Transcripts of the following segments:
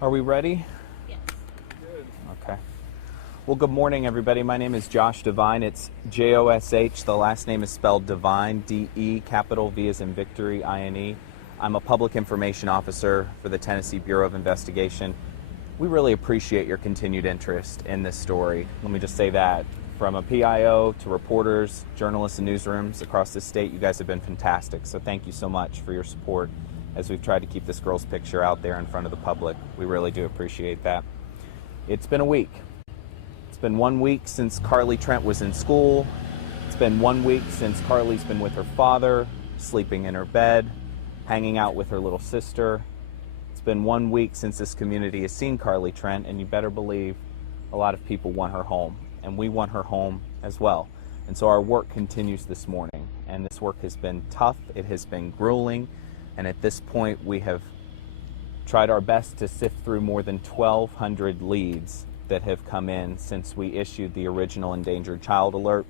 Are we ready? Yes. Good. Okay. Well, good morning, everybody. My name is Josh Devine. It's Josh. The last name is spelled Devine, D-E, capital V as in victory, I-N-E. I'm a public information officer for the Tennessee Bureau of Investigation. We really appreciate your continued interest in this story. Let me just say that. From a PIO to reporters, journalists, and newsrooms across the state, you guys have been fantastic. So thank you so much for your support as we've tried to keep this girl's picture out there in front of the public. We really do appreciate that. It's been a week. It's been 1 week since Carlie Trent was in school. It's been 1 week since Carlie's been with her father, sleeping in her bed, hanging out with her little sister. It's been 1 week since this community has seen Carlie Trent, and you better believe a lot of people want her home, and we want her home as well. And so our work continues this morning, and this work has been tough, it has been grueling, and at this point we have tried our best to sift through more than 1,200 leads that have come in since we issued the original endangered child alert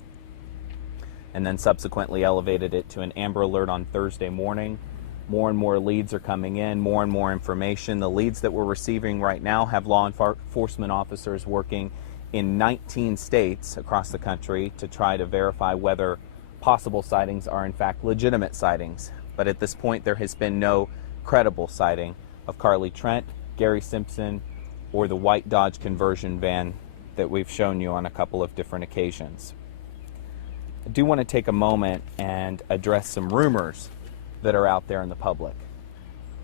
and then subsequently elevated it to an Amber Alert on Thursday morning. More and more leads are coming in, more and more information. The leads that we're receiving right now have law enforcement officers working in 19 states across the country to try to verify whether possible sightings are in fact legitimate sightings. But at this point, there has been no credible sighting of Carlie Trent, Gary Simpson, or the white Dodge conversion van that we've shown you on a couple of different occasions. I do want to take a moment and address some rumors that are out there in the public.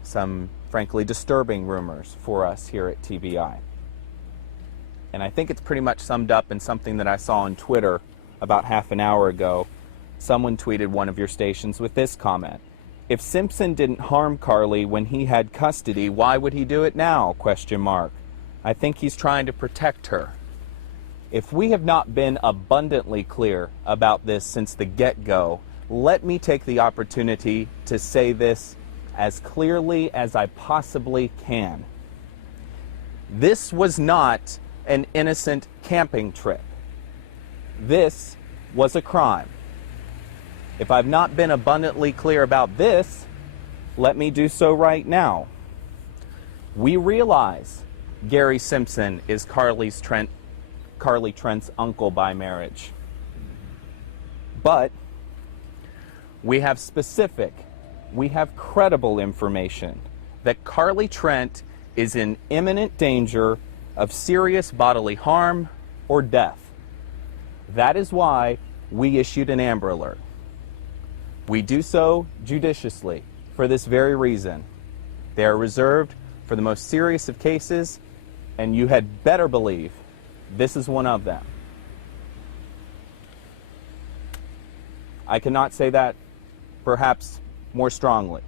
Some, frankly, disturbing rumors for us here at TBI. And I think it's pretty much summed up in something that I saw on Twitter about half an hour ago. Someone tweeted one of your stations with this comment: "If Simpson didn't harm Carlie when he had custody, why would he do it now? Question mark. I think he's trying to protect her." If we have not been abundantly clear about this since the get-go, let me take the opportunity to say this as clearly as I possibly can. This was not an innocent camping trip. This was a crime. If I've not been abundantly clear about this, let me do so right now. We realize Gary Simpson is Carlie Trent's uncle by marriage. But we have credible information that Carlie Trent is in imminent danger of serious bodily harm or death. That is why we issued an Amber Alert. We do so judiciously for this very reason. They are reserved for the most serious of cases, and you had better believe this is one of them. I cannot say that perhaps more strongly.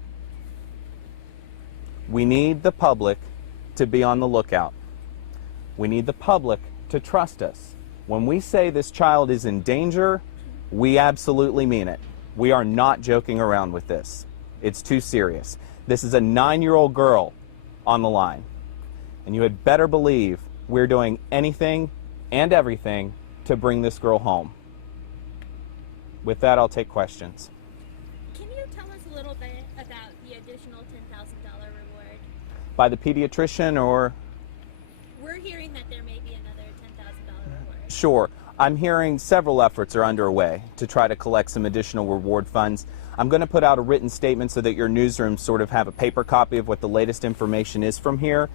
We need the public to be on the lookout. We need the public to trust us. When we say this child is in danger, we absolutely mean it. We are not joking around with this. It's too serious. This is a 9-year-old girl on the line. And you had better believe we're doing anything and everything to bring this girl home. With that, I'll take questions. Can you tell us a little bit about the additional $10,000 reward? By the pediatrician or? We're hearing that there may be another $10,000 reward. Sure. I'm hearing several efforts are underway to try to collect some additional reward funds. I'm going to put out a written statement so that your newsrooms sort of have a paper copy of what the latest information is from here.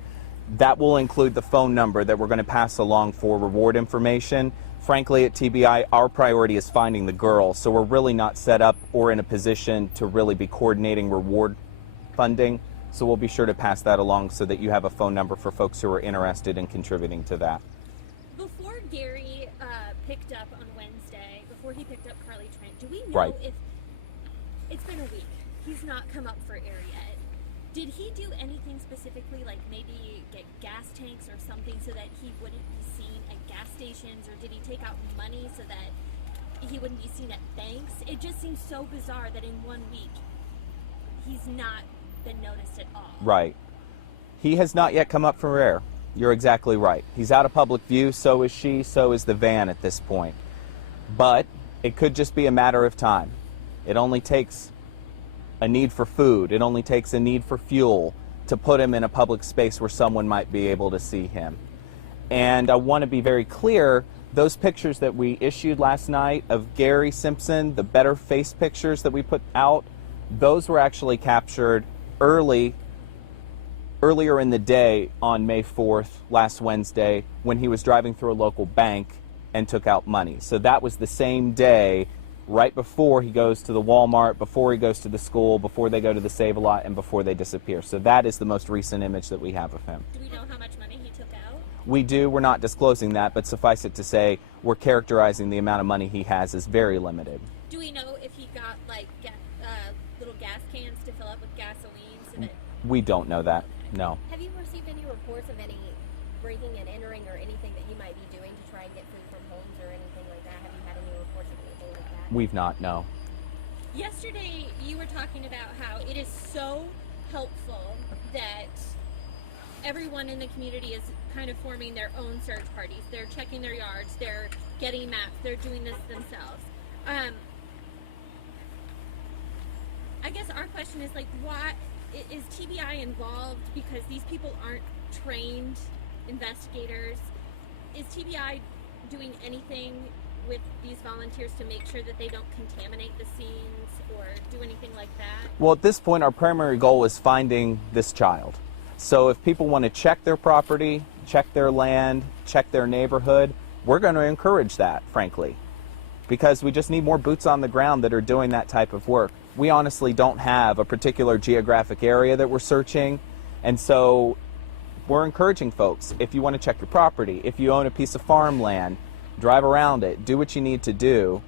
That will include the phone number that we're going to pass along for reward information. Frankly, at TBI, our priority is finding the girl, so we're really not set up or in a position to really be coordinating reward funding. So we'll be sure to pass that along so that you have a phone number for folks who are interested in contributing to that. Before Gary picked up on Wednesday, before he picked up Carlie Trent, do we know if it's been a week, he's not come up for air yet? Did he do anything specifically, like maybe get gas tanks or something so that he wouldn't be seen at gas stations, or did he take out money so that he wouldn't be seen at banks? It just seems so bizarre that in 1 week he's not been noticed at all. Right. He has not yet come up for air. You're exactly right. He's out of public view, so is she, so is the van at this point. But it could just be a matter of time. It only takes a need for food, it only takes a need for fuel to put him in a public space where someone might be able to see him. And I want to be very clear, those pictures that we issued last night of Gary Simpson, the better face pictures that we put out, those were actually captured earlier in the day on May 4th, last Wednesday, when he was driving through a local bank and took out money. So that was the same day, right before he goes to the Walmart, before he goes to the school, before they go to the Save-A-Lot, and before they disappear. So that is the most recent image that we have of him. Do we know how much money he took out? We do. We're not disclosing that, but suffice it to say, we're characterizing the amount of money he has as very limited. Do we know if he got, like, little gas cans to fill up with gasoline? So that... We don't know that, no. Have you received any reports of any breaking and entering or anything that he might be doing to try and get food from homes or anything like that? Have you had any reports of anything like that? We've not, no. Yesterday, you were talking about how it is so helpful that everyone in the community is kind of forming their own search parties. They're checking their yards, they're getting maps, they're doing this themselves. I guess our question is, like, why is TBI involved? Because these people aren't trained investigators. Is TBI doing anything with these volunteers to make sure that they don't contaminate the scenes or do anything like that? Well, at this point, our primary goal is finding this child. So if people want to check their property, check their land, check their neighborhood, we're going to encourage that, frankly, because we just need more boots on the ground that are doing that type of work. We honestly don't have a particular geographic area that we're searching, and so we're encouraging folks, if you want to check your property, if you own a piece of farmland, drive around it, do what you need to do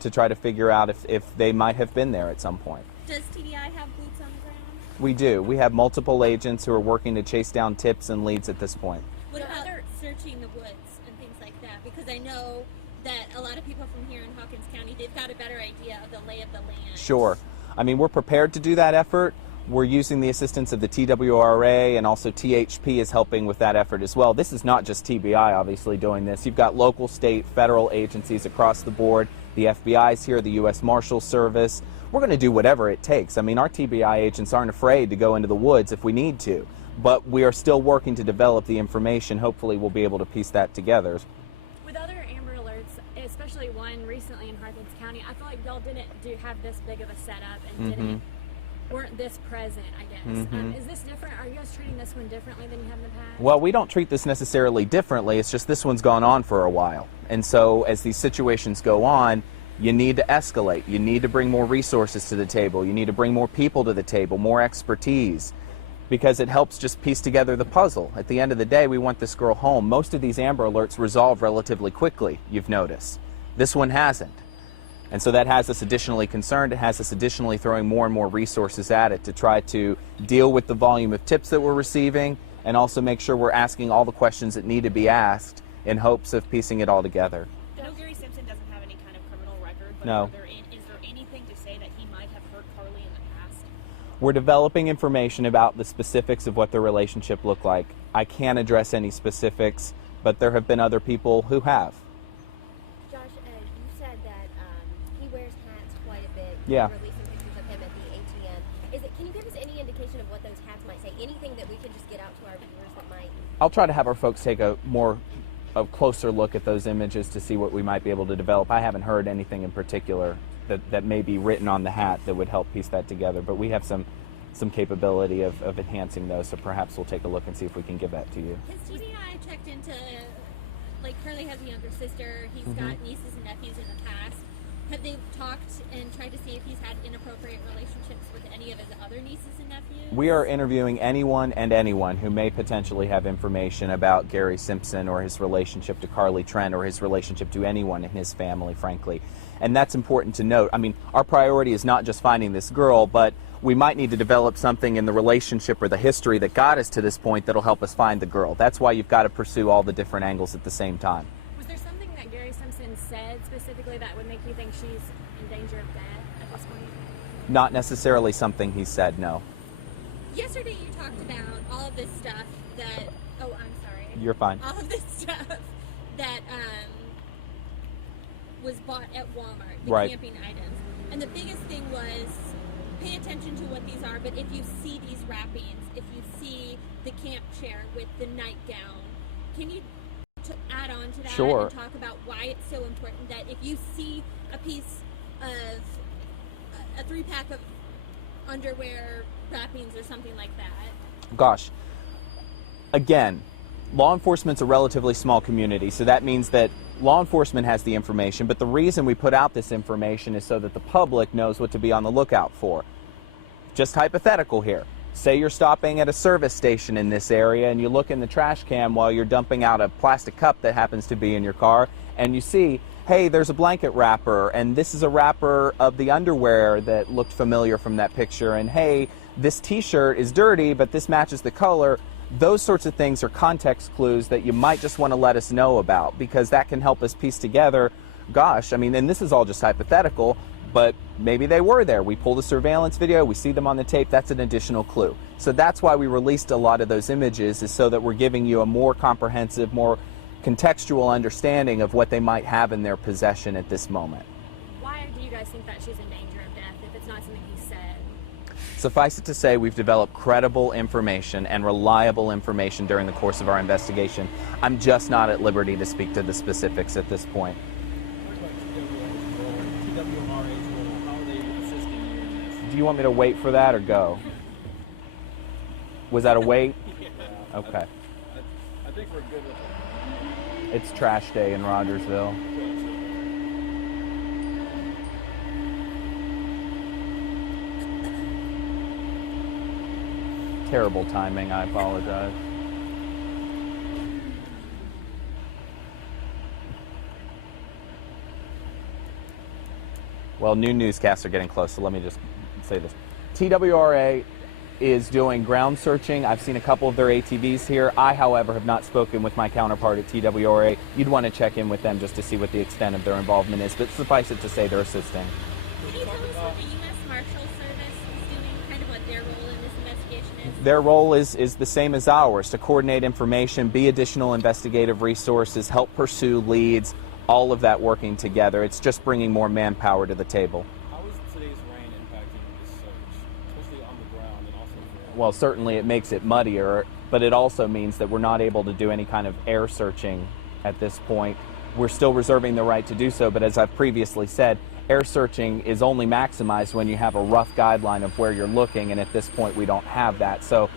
to try to figure out if they might have been there at some point. Does TBI have boots on the ground? We do. We have multiple agents who are working to chase down tips and leads at this point. What about searching the woods and things like that? Because I know that a lot of people from here in Hawkins County, they've got a better idea of the lay of the land. Sure. I mean, we're prepared to do that effort. We're using the assistance of the TWRA, and also THP is helping with that effort as well. This is not just TBI, obviously, doing this. You've got local, state, federal agencies across the board. The FBI's here, the U.S. Marshals Service. We're going to do whatever it takes. I mean, our TBI agents aren't afraid to go into the woods if we need to, but we are still working to develop the information. Hopefully, we'll be able to piece that together. With other Amber Alerts, especially one recently in Hawkins County, I feel like y'all didn't have this big of a setup and weren't this present, I guess. Is this different? Are you guys treating this one differently than you have in the past? Well, we don't treat this necessarily differently. It's just this one's gone on for a while. And so as these situations go on, you need to escalate. You need to bring more resources to the table. You need to bring more people to the table, more expertise, because it helps just piece together the puzzle. At the end of the day, we want this girl home. Most of these Amber Alerts resolve relatively quickly, you've noticed. This one hasn't. And so that has us additionally concerned. It has us additionally throwing more and more resources at it to try to deal with the volume of tips that we're receiving, and also make sure we're asking all the questions that need to be asked in hopes of piecing it all together. I know Gary Simpson doesn't have any kind of criminal record, but No. is there anything to say that he might have hurt Carlie in the past? We're developing information about the specifics of what their relationship looked like. I can't address any specifics, but there have been other people who have. Josh, you said that he wears hats quite a bit. Yeah. You're releasing pictures of him at the ATM. Can you give us any indication of what those hats might say? Anything that we can just get out to our viewers that might... I'll try to have our folks take a closer look at those images to see what we might be able to develop. I haven't heard anything in particular that may be written on the hat that would help piece that together, but we have some capability of enhancing those, so perhaps we'll take a look and see if we can give that to you. Has TBI checked into, like, Carlie has a younger sister, he's got nieces and nephews in the past. Have they talked and tried to see if he's had inappropriate relationships with any of his other nieces and nephews? We are interviewing anyone who may potentially have information about Gary Simpson or his relationship to Carlie Trent or his relationship to anyone in his family, frankly. And that's important to note. I mean, our priority is not just finding this girl, but we might need to develop something in the relationship or the history that got us to this point that'll help us find the girl. That's why you've got to pursue all the different angles at the same time. Was there something that Gary Simpson said specifically that would make you think she's in danger of death at this point? Not necessarily something he said, no. Yesterday you talked about all of this stuff that, oh, I'm sorry. You're fine. All of this stuff that was bought at Walmart, the Right. camping items. And the biggest thing was pay attention to what these are, but if you see these wrappings, if you see the camp chair with the nightgown, can you add on to that Sure. and talk about why it's so important that if you see a piece of a 3-pack of underwear wrappings or something like that? Gosh, again, law enforcement's a relatively small community, so that means that law enforcement has the information, but the reason we put out this information is so that the public knows what to be on the lookout for. Just hypothetical here. Say you're stopping at a service station in this area and you look in the trash can while you're dumping out a plastic cup that happens to be in your car, and you see, hey, there's a blanket wrapper, and this is a wrapper of the underwear that looked familiar from that picture, and hey, this t-shirt is dirty, but this matches the color. Those sorts of things are context clues that you might just want to let us know about, because that can help us piece together, gosh, I mean, and this is all just hypothetical, but maybe they were there. We pulled a surveillance video, we see them on the tape, that's an additional clue. So that's why we released a lot of those images, is so that we're giving you a more comprehensive, more contextual understanding of what they might have in their possession at this moment. Why do you guys think that she's in danger of death if it's not something he said? Suffice it to say, we've developed credible information and reliable information during the course of our investigation. I'm just not at liberty to speak to the specifics at this point. Do you want me to wait for that or go? Was that a wait? Yeah. Okay. I think we're good with it. It's trash day in Rogersville. Terrible timing, I apologize. Well, new newscasts are getting close, so let me just say this. TWRA is doing ground searching. I've seen a couple of their ATVs here. I, however, have not spoken with my counterpart at TWRA. You'd want to check in with them just to see what the extent of their involvement is, but suffice it to say they're assisting. Can you tell us what the U.S. Marshal Service is doing, kind of what their role in this investigation is? Their role is the same as ours, to coordinate information, be additional investigative resources, help pursue leads, all of that working together. It's just bringing more manpower to the table. How is today's rain impacting this search, especially on the ground and also for... Well, certainly it makes it muddier, but it also means that we're not able to do any kind of air searching at this point. We're still reserving the right to do so, but as I've previously said, air searching is only maximized when you have a rough guideline of where you're looking, and at this point we don't have that. So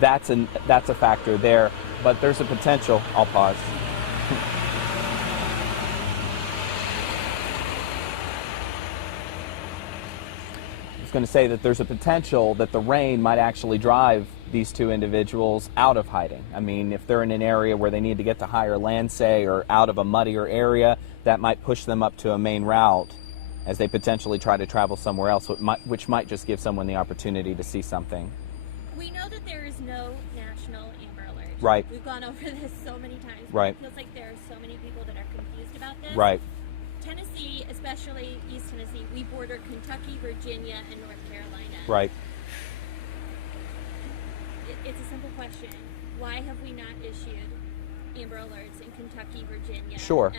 that's a factor there, but there's a potential. I'll pause. Going to say that there's a potential that the rain might actually drive these two individuals out of hiding. I mean, if they're in an area where they need to get to higher land, say, or out of a muddier area, that might push them up to a main route as they potentially try to travel somewhere else, which might just give someone the opportunity to see something. We know that there is no national Amber Alert. Right. We've gone over this so many times. Right. It feels like there are so many people that are confused about this. Right. Tennessee, especially East Tennessee, we border Kentucky, Virginia, and North Carolina. Right. It's a simple question. Why have we not issued Amber Alerts in Kentucky, Virginia, Sure.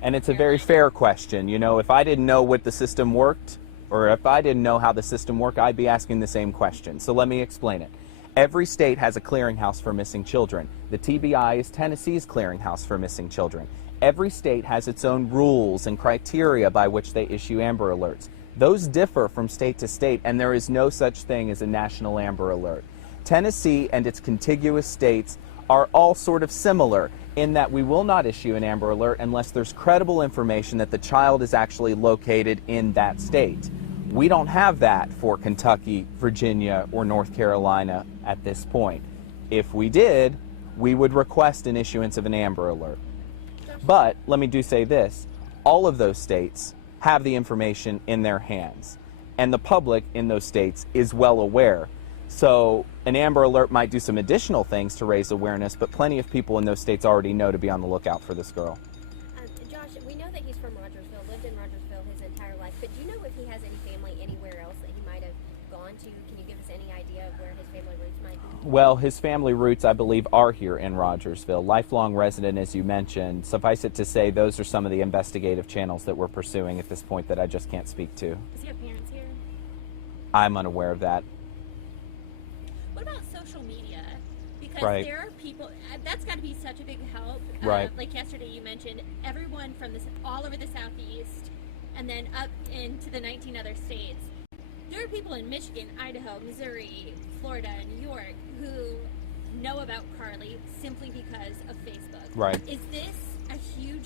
And it's a very Carolina? fair question. You know, if I didn't know what the system worked, or if I didn't know how the system worked, I'd be asking the same question. So let me explain it. Every state has a clearinghouse for missing children. The TBI is Tennessee's clearinghouse for missing children. Every state has its own rules and criteria by which they issue Amber Alerts. Those differ from state to state, and there is no such thing as a national Amber Alert. Tennessee and its contiguous states are all sort of similar in that we will not issue an Amber Alert unless there's credible information that the child is actually located in that state. We don't have that for Kentucky, Virginia, or North Carolina at this point. If we did, we would request an issuance of an Amber Alert. But let me say this, all of those states have the information in their hands, and the public in those states is well aware. So an Amber Alert might do some additional things to raise awareness, but plenty of people in those states already know to be on the lookout for this girl. Josh, we know that he's from Rogersville, lived in Rogersville his entire life, but do you know if he has any family anywhere else that he might have gone to? Can you give us any idea of where his family roots might be? Well, his family roots, I believe, are here in Rogersville. Lifelong resident, as you mentioned. Suffice it to say, those are some of the investigative channels that we're pursuing at this point that I just can't speak to. Does he have parents here? I'm unaware of that. What about social media? Because Right. there are people, that's got to be such a big help. Right. Like yesterday you mentioned, everyone from all over the Southeast and then up into the 19 other states. There are people in Michigan, Idaho, Missouri, Florida, New York who know about Carlie simply because of Facebook. Right. Is this a huge